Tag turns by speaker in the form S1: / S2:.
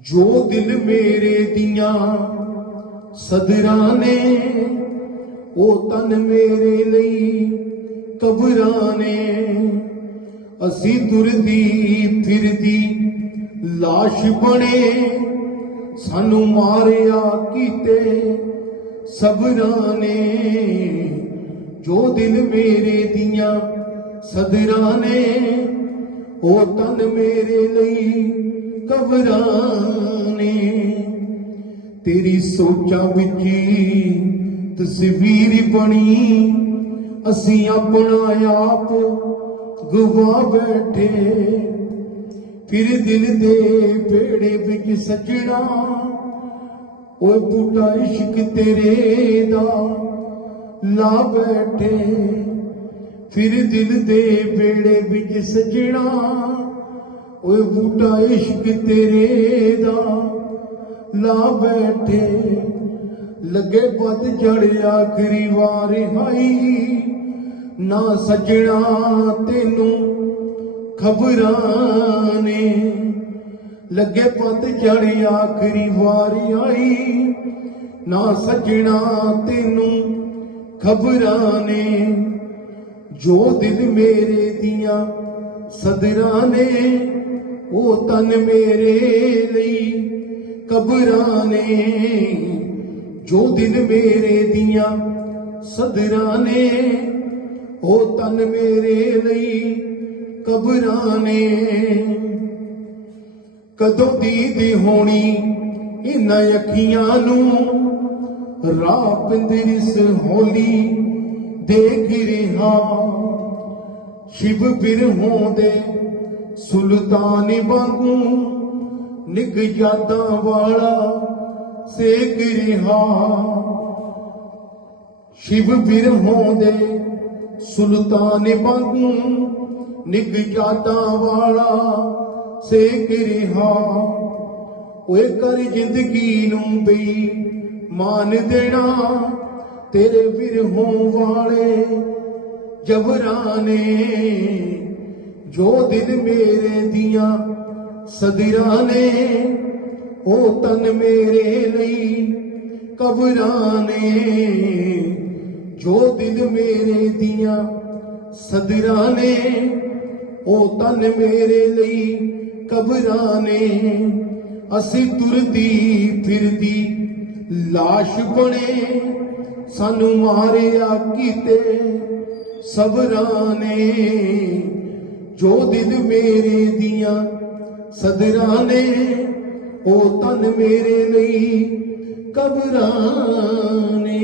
S1: ਜੋ ਦਿਲ ਮੇਰੇ ਦੀਆਂ ਸਦਰਾਂ ਨੇ, ਉਹ ਤਨ ਮੇਰੇ ਲਈ ਕਬਰਾਂ ਨੇ। ਅਸੀਂ ਦੁਰਦੀ ਫਿਰਦੀ লাশ ਬਣੇ, ਸਾਨੂੰ ਮਾਰਿਆ ਕੀਤੇ ਸਬਰਾਂ ਨੇ। ਜੋ ਦਿਲ ਮੇਰੇ ਦੀਆਂ ਸਦਰਾਂ ਨੇ, ਉਹ ਤਨ ਮੇਰੇ ਲਈ ਕਬਰਾਂ ਨੇ ਤੇਰੀ ਸੋਚਾਂ ਵਿੱਚ ਤਸਵੀਰ ਬਣੀ। ਅਸੀਂ ਆਪਣਾ ਆਪ ਗਵਾ ਬੈਠੇ। ਫਿਰ ਦਿਲ ਦੇ ਪੇੜੇ ਵਿੱਚ ਸੱਜਣਾ ਓਏ ਬੂਟਾ ਇਸ਼ਕ ਤੇਰੇ ਦਾ ਲਾ ਬੈਠੇ। ਫਿਰ ਦਿਲ ਦੇ ਬੇੜੇ ਵਿੱਚ ਸੱਜਣਾ ਓਏ ਬੂਟਾ ਇਸ਼ਕ ਤੇਰੇ ਦਾ, ਲਾ ਬੈਠੇ। ਲੱਗੇ ਪਤ ਚੜ ਆਖਰੀ ਵਾਰ ਹਾਈ ਨਾ ਸਜਣਾ ਤੈਨੂੰ ਖਬਰਾਂ ਨੇ। ਲੱਗੇ ਪਤ ਚੜ ਆਖਰੀ ਵਾਰੀ ਆਈ ਨਾ ਸਜਣਾ ਤੈਨੂੰ ਖਬਰਾਂ ਨੇ। ਜੋ ਦਿਲ ਮੇਰੇ ਦੀਆਂ ਸਦਰਾਂ ਨੇ ਉਹ ਤਨ ਮੇਰੇ ਲਈ ਕਬਰਾਂ ਨੇ, ਜੋ ਦਿਨ ਮੇਰੇ ਦੀਆਂ ਸਦਰਾਂ ਨੇ, ਉਹ ਤਨ ਮੇਰੇ ਲਈ ਕਬਰਾਂ ਨੇ। ਕਦੋਂ ਦੀਦੀ ਹੋਣੀ ਇਹਨਾਂ ਅੱਖੀਆਂ ਨੂੰ, ਰਾਹ ਪਿੰਦਰਿਸ ਹੋਲੀ ਦੇਖ ਰਿਹਾ। ਸ਼ਿਵ ਬਿਰਹੋਂ ਦੇ ਸੁਲਤਾਨੀ ਵਾਂਗੂ ਨਿਗ ਯਾਦਾਂ ਵਾਲਾ ਸੇਕ ਰਿਹਾ। ਸ਼ਿਵ ਬਿਰਹੋਂ ਦੇ ਸੁਲਤਾਨ ਵਾਂਗੂ ਨਿਗ ਯਾਦਾਂ ਵਾਲਾ ਸੇਕ ਰਿਹਾ। ਓਏ ਕਰ ਜ਼ਿੰਦਗੀ ਨੂੰ ਬਈ ਮਾਨ ਦੇਣਾ ਤੇਰੇ ਬਿਰਹੋਂ ਵਾਲੇ ਜਬਰਾਂ ਨੇ ਜੋ ਦਿਲ ਮੇਰੇ ਦੀਆਂ ਸਦਰਾਂ ਨੇ, ਉਹ ਤਨ ਮੇਰੇ ਲਈ ਕਬਰਾਂ ਨੇ। ਜੋ ਦਿਲ ਮੇਰੇ ਦੀਆਂ ਸਦਰਾਂ ਨੇ, ਉਹ ਤਨ ਮੇਰੇ ਲਈ ਕਬਰਾਂ ਨੇ। ਅਸੀਂ ਤੁਰਦੀ ਫਿਰਦੀ লাশ ਬਣੇ, ਸਾਨੂੰ ਮਾਰਿਆ ਕੀਤੇ ਸਬਰਾਂ ਨੇ। ਜੋ ਦਿਲ ਮੇਰੇ ਦੀਆਂ ਸਦਰਾਂ ਨੇ ਉਹ ਤਨ ਮੇਰੇ ਲਈ ਕਬਰਾਂ ਨੇ।